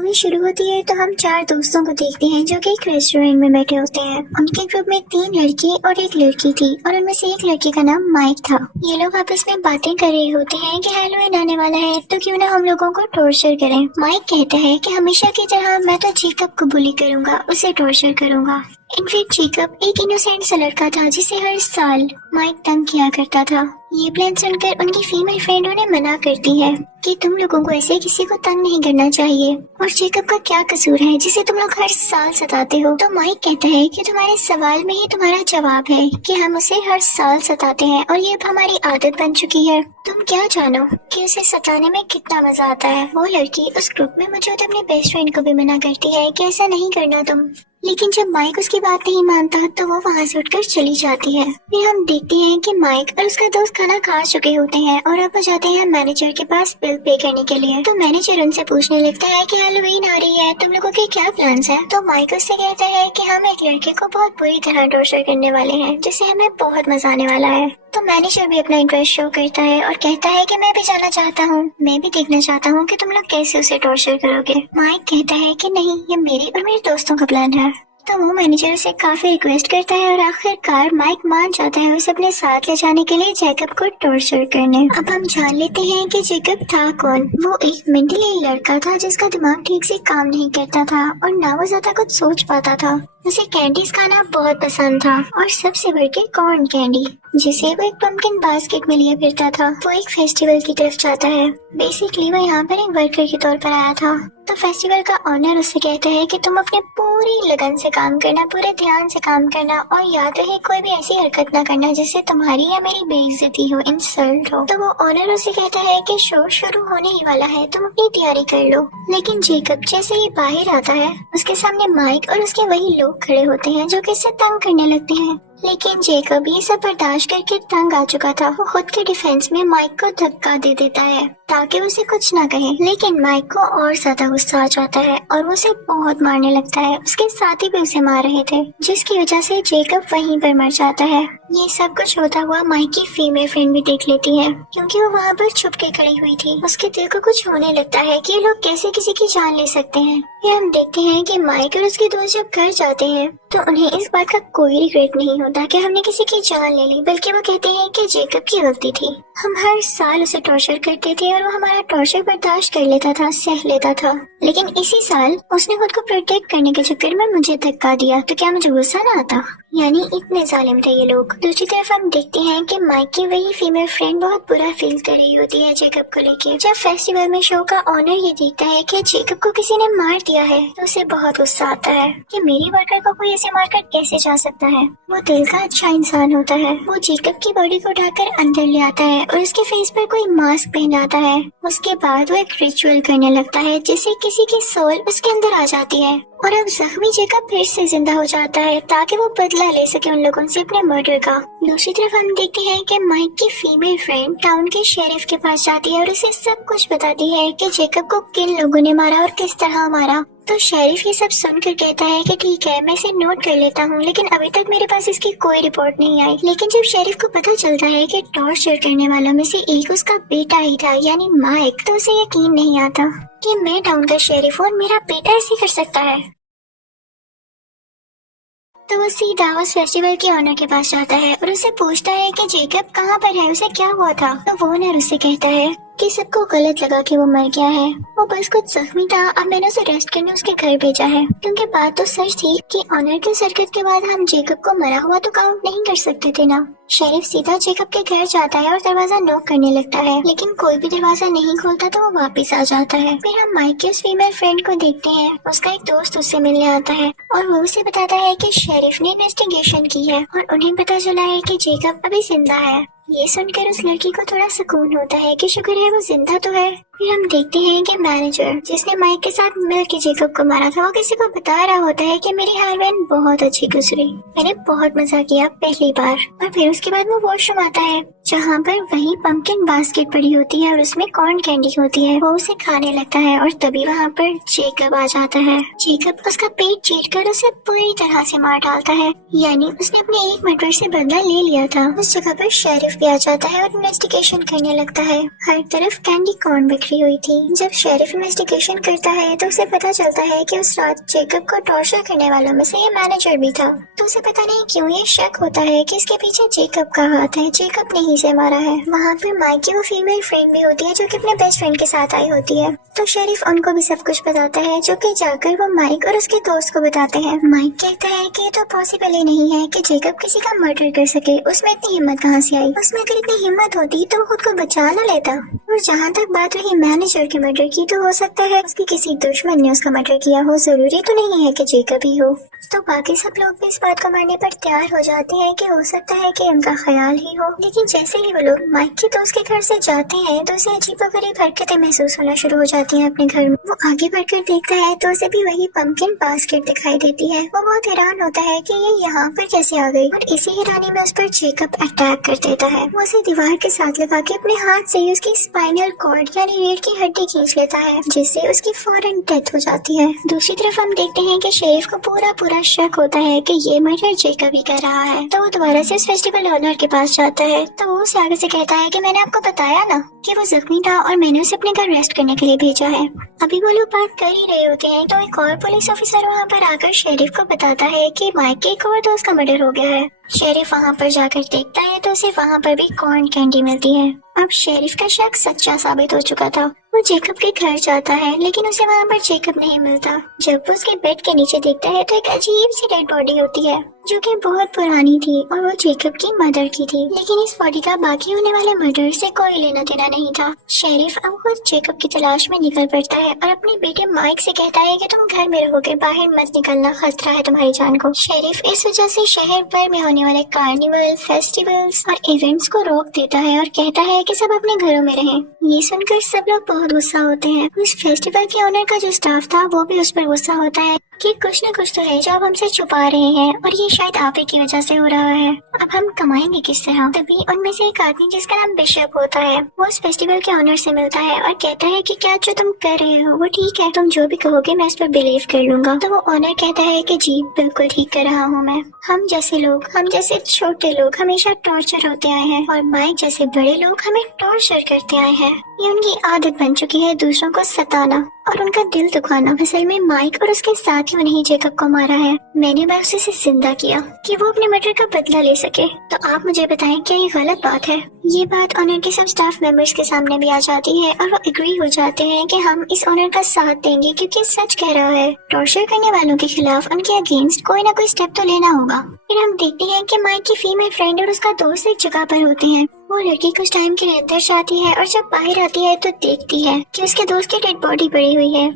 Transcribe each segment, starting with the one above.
Movie शुरू होती है तो हम चार दोस्तों को देखते हैं जो कि एक रेस्टोरेंट में बैठे होते हैं। उनके ग्रुप में 3 लड़के और एक लड़की थी और उनमें से एक लड़के का नाम माइक था। ये लोग आपस में बातें कर रहे होते हैं कि हैलोवीन आने वाला है तो क्यों ना हम लोगों को टॉर्चर करें। माइक कहता है कि हमेशा की तरह मैं तो जेकब को बुली करूंगा, उसे टॉर्चर करूंगा। इनफैक्ट जेकब एक इनोसेंट सा लड़का था जिसे हर साल माइक तंग किया करता था। ये प्लान सुनकर उनकी फीमेल फ्रेंड उन्हें मना करती है कि तुम लोगों को ऐसे किसी को तंग नहीं करना चाहिए और जेकब का क्या कसूर है जिसे तुम लोग हर साल सताते हो। तो माइक कहता है कि तुम्हारे सवाल में ही तुम्हारा जवाब है कि हम उसे हर साल सताते हैं और ये अब हमारी आदत बन चुकी है। तुम क्या जानो कि उसे सताने में कितना मजा आता है। वो लड़की उस ग्रुप में मौजूद अपने बेस्ट फ्रेंड को भी मना करती है कि ऐसा नहीं करना तुम, लेकिन जब माइक उसकी बात नहीं मानता तो वो वहाँ से उठकर चली जाती है। फिर हम देखते हैं कि माइक और उसका दोस्त खाना खा चुके होते हैं और अब वो जाते हैं मैनेजर के पास बिल पे करने के लिए। तो मैनेजर उनसे पूछने लगता है कि हैलोवीन आ रही है, तुम लोगों के क्या प्लान्स हैं? तो माइक उससे कहता है कि हम एक लड़के को बहुत बुरी तरह टॉर्चर करने वाले हैं जिससे हमें बहुत मजा आने वाला है। तो मैनेजर भी अपना इंटरेस्ट शो करता है और कहता है कि मैं भी जाना चाहता हूँ, मैं भी देखना चाहता हूँ कि तुम लोग कैसे उसे टॉर्चर करोगे। माइक कहता है कि नहीं, ये मेरे और मेरे दोस्तों का प्लान है। तो वो मैनेजर से काफी रिक्वेस्ट करता है और आखिरकार माइक मान जाता है उसे अपने साथ ले जाने के लिए जेकब को टॉर्चर करने। अब हम जान लेते हैं कि जेकब था कौन। वो एक मेंटली लड़का था जिसका दिमाग ठीक से काम नहीं करता था और ना वो ज्यादा कुछ सोच पाता था। उसे कैंडीज खाना बहुत पसंद था और सबसे बढ़ के कॉर्न कैंडी, जिसे वो एक पंपकिन बास्केट में लिए फिरता था। वो एक फेस्टिवल की तरफ जाता है। बेसिकली वो यहाँ पर एक वर्कर के तौर पर आया था। तो फेस्टिवल का ऑनर उससे कहता है कि तुम अपने पूरी लगन से काम करना, पूरे ध्यान से काम करना और याद रहे कोई भी ऐसी हरकत ना करना जिससे तुम्हारी या मेरी बेइज्जती हो, इंसल्ट हो। तो वो ऑनर उससे कहता है कि शो शुरू होने ही वाला है, तुम अपनी तैयारी कर लो। लेकिन जेकब जैसे ही बाहर आता है उसके सामने माइक और उसके वही लोग खड़े होते हैं जो कि इससे तंग करने लगते हैं। लेकिन जेकब ये सब बर्दाश्त करके तंग आ चुका था। वो खुद के डिफेंस में माइक को धक्का दे देता है ताकि उसे कुछ ना कहे। लेकिन माइक को और ज्यादा गुस्सा आ जाता है और वो उसे बहुत मारने लगता है। उसके साथी भी उसे मार रहे थे जिसकी वजह से जेकब वहीं पर मर जाता है। ये सब कुछ होता हुआ माइक की फीमेल फ्रेंड भी देख लेती है क्योंकि वो वहाँ पर छुप के खड़ी हुई थी। उसके दिल को कुछ होने लगता है कि ये लोग कैसे किसी की जान ले सकते हैं। फिर हम देखते हैं कि माइक और उसके दोस्त जब घर जाते हैं तो उन्हें इस बात का कोई रिग्रेट नहीं होता कि हमने किसी की जान ले ली, बल्कि वो कहते हैं कि जेकब की गलती थी। हम हर साल उसे टॉर्चर करते थे और वो हमारा टॉर्चर बर्दाश्त कर लेता था, सह लेता था। लेकिन इसी साल उसने खुद को प्रोटेक्ट करने के चक्कर में मुझे धक्का दिया, तो क्या मुझे गुस्सा ना आता? यानी इतने जालिम थे ये लोग। दूसरी तरफ हम देखते हैं कि माइक की वही फीमेल फ्रेंड बहुत बुरा फील कर रही होती है जेकब को लेके। जब फेस्टिवल में शो का ऑनर ये देखता है कि जेकब को किसी ने मार दिया है तो उसे बहुत गुस्सा आता है कि मेरी वर्कर को कोई ऐसे मारकर कैसे जा सकता है। वो दिल का अच्छा इंसान होता है। वो जेकब की बॉडी को उठाकर अंदर ले आता है और उसके फेस पर कोई मास्क पहनाता है। उसके बाद वो एक रिचुअल करने लगता है जिससे किसी की सोल उसके अंदर आ जाती है और अब जख्मी जेकब फिर से जिंदा हो जाता है ताकि वो बदला ले सके उन लोगों से अपने मर्डर का। दूसरी तरफ हम देखते हैं कि माइक की फीमेल फ्रेंड टाउन के शेरिफ के पास जाती है और उसे सब कुछ बताती है कि जेकब को किन लोगों ने मारा और किस तरह मारा। तो शेरिफ ये सब सुनकर कहता है कि ठीक है, मैं इसे नोट कर लेता हूँ, लेकिन अभी तक मेरे पास इसकी कोई रिपोर्ट नहीं आई। लेकिन जब शेरिफ को पता चलता है कि टॉर्चर करने वालों में से एक उसका बेटा ही था यानी माइक, तो उसे यकीन नहीं आता कि मैं टाउन का शेरिफ हूँ और मेरा बेटा ऐसे कर सकता है। तो वो सीधा उस फेस्टिवल के ऑनर के पास जाता है और उससे पूछता है कि जेकब कहाँ पर है, उसे क्या हुआ था। तो वो ऑनर उससे कहता है कि सबको गलत लगा कि वो मर गया है, वो बस कुछ जख्मी था, अब मैंने उसे रेस्ट करने उसके घर भेजा है। क्योंकि बात तो सच थी कि ऑनर के हरकत के बाद हम जेकब को मरा हुआ तो काउंट नहीं कर सकते थे ना। शेरिफ सीधा जेकब के घर जाता है और दरवाजा नॉक करने लगता है, लेकिन कोई भी दरवाजा नहीं खोलता तो वो वापस आ जाता है। फिर हम माइक की उस फीमेल फ्रेंड को देखते हैं। उसका एक दोस्त उससे मिलने आता है और वो उसे बताता है कि शेरिफ ने इन्वेस्टिगेशन की है और उन्हें पता चला है कि जेकब अभी जिंदा है। ये सुनकर उस लड़की को थोड़ा सुकून होता है कि शुक्र है वो जिंदा तो है। फिर हम देखते हैं कि मैनेजर जिसने माइक के साथ मिलकर जेकब को मारा था वो किसी को बता रहा होता है कि मेरी हेरोइन बहुत अच्छी गुजरी, मैंने बहुत मजा किया पहली बार। और फिर उसके बाद वो वॉशरूम आता है जहाँ पर वही पंपकिन बास्केट पड़ी होती है और उसमें कॉर्न कैंडी होती है। वो उसे खाने लगता है और तभी वहाँ पर जेकब आ जाता है। जेकब उसका पेट चीर कर उसे पूरी तरह से मार डालता है, यानी उसने अपने एक मर्डर से बदला ले लिया था। उस जगह पर शेरिफ भी आ जाता है और इन्वेस्टिगेशन करने लगता है। हर तरफ कैंडी कॉर्न बिक एंट्री हुई थी। जब शेरिफ इन्वेस्टिगेशन करता है तो उसे पता चलता है कि उस रात जेकब को टॉर्चर करने वालों में से ये मैनेजर भी था। तो उसे पता नहीं क्यों ये शक होता है कि इसके पीछे जेकब का हाथ है, जेकब ने ही से मारा है। वहाँ पर माइक की वो फीमेल फ्रेंड भी होती है जो कि अपने बेस्ट फ्रेंड के साथ आई होती है। तो शेरिफ उनको भी सब कुछ बताता है, जो कि जाकर वो माइक और उसके दोस्त को बताते हैं। माइक कहता है कि ये तो पॉसिबल ही नहीं है कि जेकब किसी का मर्डर कर सके, उसमें इतनी हिम्मत कहाँ से आई। उसमें अगर इतनी हिम्मत होती तो वो खुद को बचा न लेता। और जहाँ तक बात रही मैनेजर के मर्डर की, तो हो सकता है उसकी किसी दुश्मन ने उसका मर्डर किया हो, जरूरी तो नहीं है कि जेकब ही हो। तो बाकी सब लोग भी इस बात को मानने पर तैयार हो जाते हैं कि हो सकता है कि उनका ख्याल ही हो। लेकिन जैसे ही वो लोग माइक के दोस्त के घर से जाते हैं तो उसे अजीबोगरीब हरकतें महसूस होना शुरू हो जाती हैं अपने घर में। वो आगे बढ़कर देखता है तो उसे भी वही पंपकिन बास्केट दिखाई देती है। वो बहुत हैरान होता है कि ये यहाँ पर कैसे आ गई, और इसी हैरानी में उस पर जेकब अटैक कर देता है। वो उसे दीवार के साथ लगा के अपने हाथ से ही उसकी स्पाइनल कॉर्ड यानी रीढ़ की हड्डी खींच लेता है, जिससे उसकी फौरन डेथ हो जाती है। दूसरी तरफ हम देखते हैं कि शेरिफ को पूरा शक होता है कि ये मर्डर जेकब ही कर रहा है। तो वो दोबारा से उस फेस्टिवल ओनर के पास जाता है। तो वो उसे आगे से कहता है कि मैंने आपको बताया ना कि वो जख्मी था और मैंने उसे अपने घर रेस्ट करने के लिए भेजा है। अभी वो लोग बात कर ही रहे होते हैं तो एक और पुलिस ऑफिसर वहाँ पर आकर शेरिफ को बताता है कि माइक के एक और दोस्त का मर्डर हो गया है। शेरिफ वहाँ पर जाकर देखता है तो उसे वहाँ पर भी कॉर्न कैंडी मिलती है। अब शेरिफ का शक सच्चा साबित हो चुका था। वो जेकब के घर जाता है लेकिन उसे वहाँ पर जेकब नहीं मिलता। जब वो उसके बेड के नीचे देखता है तो एक अजीब सी डेड बॉडी होती है जो कि बहुत पुरानी थी और वो जेकब की मदर की थी। लेकिन इस बॉडी का बाकी होने वाले मर्डर से कोई लेना देना नहीं था। शेरिफ अब खुद जेकब की तलाश में निकल पड़ता है और अपने बेटे माइक से कहता है कि तुम घर में रहोगे, बाहर मत निकलना, खतरा है तुम्हारी जान को। शेरिफ इस वजह से शहर भर में होने वाले कार्निवल, फेस्टिवल्स और इवेंट्स को रोक देता है और कहता है कि सब अपने घरों में रहें। ये सुनकर सब लोग बहुत गुस्सा होते हैं। उस फेस्टिवल के ओनर का जो स्टाफ था वो भी उस पर गुस्सा होता है कि कुछ न कुछ तो है जो आप हमसे छुपा रहे हैं और ये शायद आप ही की वजह से हो रहा है। अब हम कमाएंगे किससे? हम तभी उनमें से एक आदमी जिसका नाम बिशप होता है वो उस फेस्टिवल के ओनर से मिलता है और कहता है कि क्या जो तुम कर रहे हो वो ठीक है, तुम जो भी कहोगे मैं इस पर बिलीव कर लूंगा। तो वो ओनर कहता है कि जी बिल्कुल ठीक कर रहा हूँ मैं। हम जैसे लोग, हम जैसे छोटे लोग हमेशा टॉर्चर होते आए हैं और माइक जैसे बड़े लोग हमें टॉर्चर करते आए हैं। ये उनकी आदत बन चुकी है दूसरों को सताना और उनका दिल दुखाना। असल में माइक और उसके साथियों ने ही जेकब को मारा है। मैंने बस उसे जिंदा किया कि वो अपने मर्डर का बदला ले सके। तो आप मुझे बताएं क्या ये गलत बात है? ये बात ऑनर के सब स्टाफ मेंबर्स के सामने भी आ जाती है और वो एग्री हो जाते हैं कि हम इस ऑनर का साथ देंगे क्योंकि सच कह रहा है। टॉर्चर करने वालों के खिलाफ उनके अगेंस्ट कोई ना कोई स्टेप तो लेना होगा। फिर हम देखते हैं कि माइक की फीमेल फ्रेंड और उसका दोस्त एक जगह पर होते हैं। वो लड़की कुछ टाइम के लिए अंदर जाती है और जब बाहर आती है तो देखती है कि उसके दोस्त की डेड बॉडी पड़ी हुई है।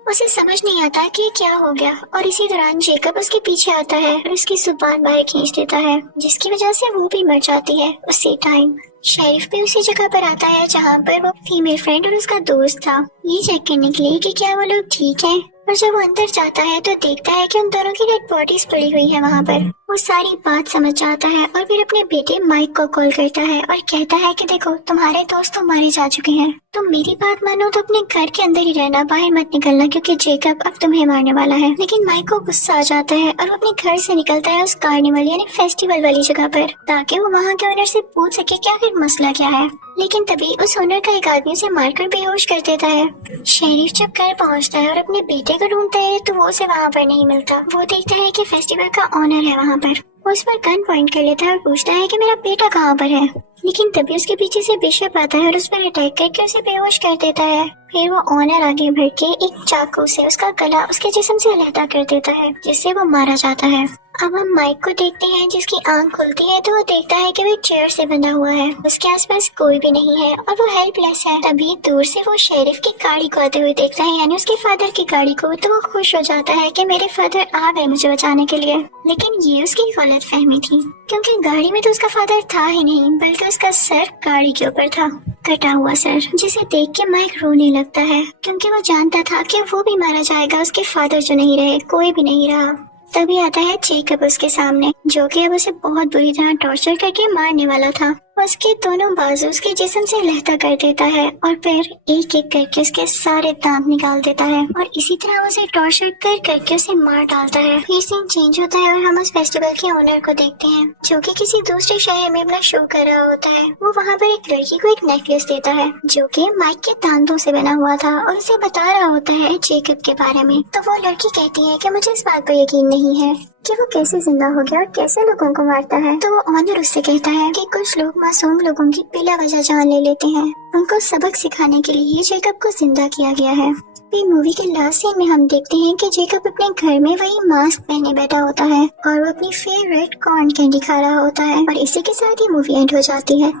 उसे समझ नहीं आता कि क्या हो गया और इसी दौरान जेकब उसके पीछे आता है और उसकी जुबान बाहर खींच देता है, जिसकी वजह से वो भी मर जाती है उसी टाइम। शेरिफ भी उसी जगह पर आता है जहाँ पर वो फीमेल फ्रेंड और उसका दोस्त था, ये चेक करने के लिए कि क्या वो लोग ठीक हैं। और जब वो अंदर जाता है तो देखता है कि उन दोनों की डेड बॉडीज पड़ी हुई है वहाँ पर। वो सारी बात समझ जाता है और फिर अपने बेटे माइक को कॉल करता है और कहता है कि देखो तुम्हारे दोस्त तो मारे जा चुके हैं, तुम मेरी बात मानो तो अपने घर के अंदर ही रहना, बाहर मत निकलना क्योंकि जेकब अब तुम्हें मारने वाला है। लेकिन माइक को गुस्सा आ जाता है और वो अपने घर से निकलता है उस कार्निवल यानी फेस्टिवल वाली जगह पर, ताकि वो वहाँ के ओनर से पूछ सके कि आखिर मसला क्या है। लेकिन तभी उस ओनर का एक आदमी उसे मारकर बेहोश कर देता है। शेरिफ जब घर पहुँचता है और अपने बेटे को ढूंढता है तो वो उसे वहाँ पर नहीं मिलता। वो देखता है कि फेस्टिवल का ओनर है वहाँ पर। वो उस पर गन पॉइंट कर लेता है और पूछता है कि मेरा बेटा कहाँ पर है। लेकिन तभी उसके पीछे से बिशप आता है और उस पर अटैक करके उसे बेहोश कर देता है। फिर वो ऑनर आगे बढ़ के एक चाकू से उसका गला उसके जिस्म से अलहदा कर देता है, जिससे वो मारा जाता है। अब हम माइक को देखते हैं जिसकी आंख खुलती है तो वो देखता है कि वो एक चेयर से बंधा हुआ है, उसके आसपास कोई भी नहीं है और वो हेल्पलेस है। तभी दूर से वो शेरिफ की गाड़ी को आते हुए देखता है, यानी उसके फादर की गाड़ी को। तो वो खुश हो जाता है कि मेरे फादर आ गए मुझे बचाने के लिए। लेकिन ये उसकी गलत फहमी थी क्योंकि गाड़ी में तो उसका फादर था ही नहीं, बल्कि उसका सर गाड़ी के ऊपर था, कटा हुआ सर, जिसे देख के माइक रोने लगता है क्योंकि वो जानता था कि वो भी मारा जाएगा, उसके फादर जो नहीं रहे, कोई भी नहीं रहा। तभी आता है जेकब उसके सामने, जो कि अब उसे बहुत बुरी तरह टॉर्चर करके मारने वाला था। उसके दोनों बाजू उसके जिस्म से लहता कर देता है और फिर एक एक करके उसके सारे दांत निकाल देता है और इसी तरह उसे टॉर्चर कर करके उसे मार डालता है। फिर सीन चेंज होता है और हम उस फेस्टिवल के ओनर को देखते हैं जो कि किसी दूसरे शहर में अपना शो कर रहा होता है। वो वहाँ पर एक लड़की को एक नेकलेस देता है जो कि माइक के दांतों से बना हुआ था और उसे बता रहा होता है जेकब के बारे में। तो वो लड़की कहती है कि मुझे इस बात पर यकीन नहीं है कि वो कैसे जिंदा हो गया और कैसे लोगों को मारता है। तो वो ऑनर उससे कहता है कि कुछ लोग मासूम लोगों की बिला वजह जान ले लेते हैं। उनको सबक सिखाने के लिए जेकब को जिंदा किया गया है। फिर मूवी के लास्ट सीन में हम देखते हैं कि जेकब अपने घर में वही मास्क पहने बैठा होता है और वो अपनी फेवरेट कॉर्न कैंडी खा रहा होता है और इसी के साथ ही मूवी एंड हो जाती है।